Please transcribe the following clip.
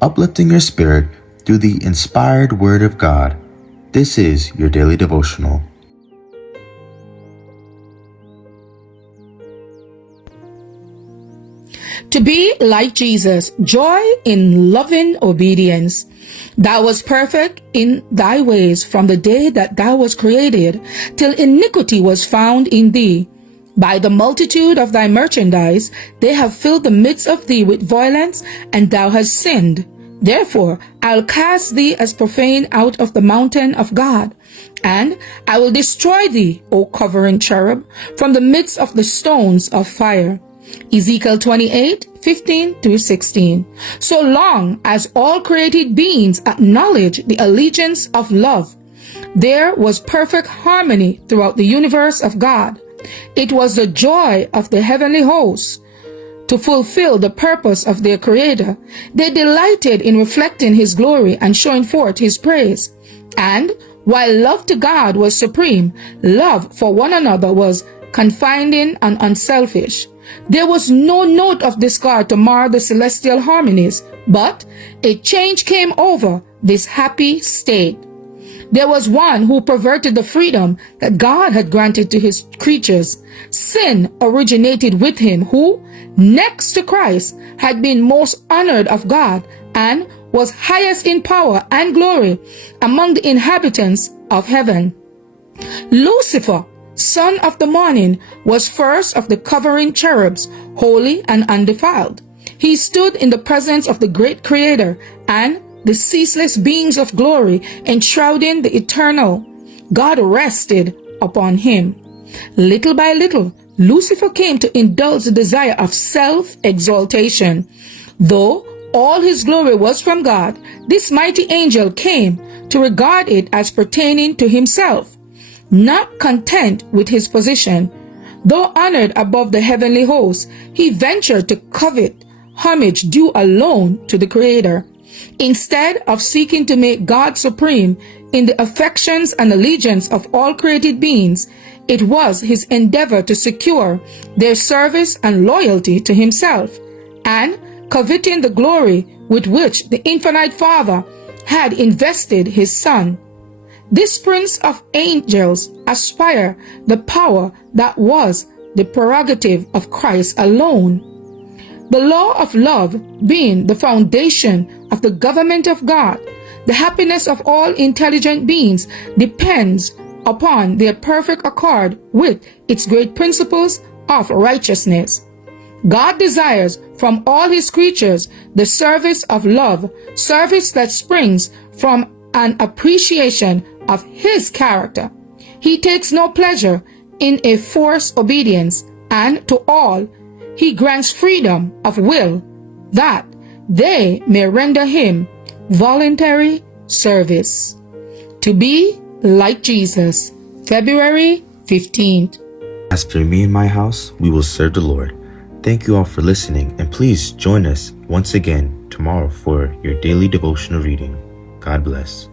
uplifting your spirit through the inspired Word of God. This is your daily devotional. To be like Jesus, joy in loving obedience. Thou wast perfect in thy ways from the day that thou wast created, till iniquity was found in thee. By the multitude of thy merchandise, they have filled the midst of thee with violence, and thou hast sinned. Therefore, I'll cast thee as profane out of the mountain of God, and I will destroy thee, O covering cherub, from the midst of the stones of fire. Ezekiel 28:15-16. So long as all created beings acknowledge the allegiance of love, there was perfect harmony throughout the universe of God. It was the joy of the heavenly hosts to fulfill the purpose of their Creator. They delighted in reflecting His glory and showing forth His praise. And while love to God was supreme, love for one another was confiding and unselfish. There was no note of discord to mar the celestial harmonies, but a change came over this happy state. There was one who perverted the freedom that God had granted to His creatures. Sin originated with him who, next to Christ, had been most honored of God and was highest in power and glory among the inhabitants of heaven. Lucifer, son of the morning, was first of the covering cherubs, holy and undefiled. He stood in the presence of the great Creator and the ceaseless beings of glory, enshrouding the eternal. God rested upon him. Little by little, Lucifer came to indulge the desire of self-exaltation. Though all his glory was from God, this mighty angel came to regard it as pertaining to himself. Not content with his position, though honored above the heavenly hosts, he ventured to covet homage due alone to the Creator. Instead of seeking to make God supreme in the affections and allegiance of all created beings, it was his endeavor to secure their service and loyalty to himself, and coveting the glory with which the infinite Father had invested his Son. This prince of angels aspired the power that was the prerogative of Christ alone. The law of love being the foundation of the government of God, the happiness of all intelligent beings depends upon their perfect accord with its great principles of righteousness. God desires from all his creatures the service of love, service that springs from an appreciation of his character. He takes no pleasure in a forced obedience, and to all he grants freedom of will that they may render him voluntary service. To be like Jesus, February 15th. As for me and my house, we will serve the Lord. Thank you all for listening, and please join us once again tomorrow for your daily devotional reading. God bless.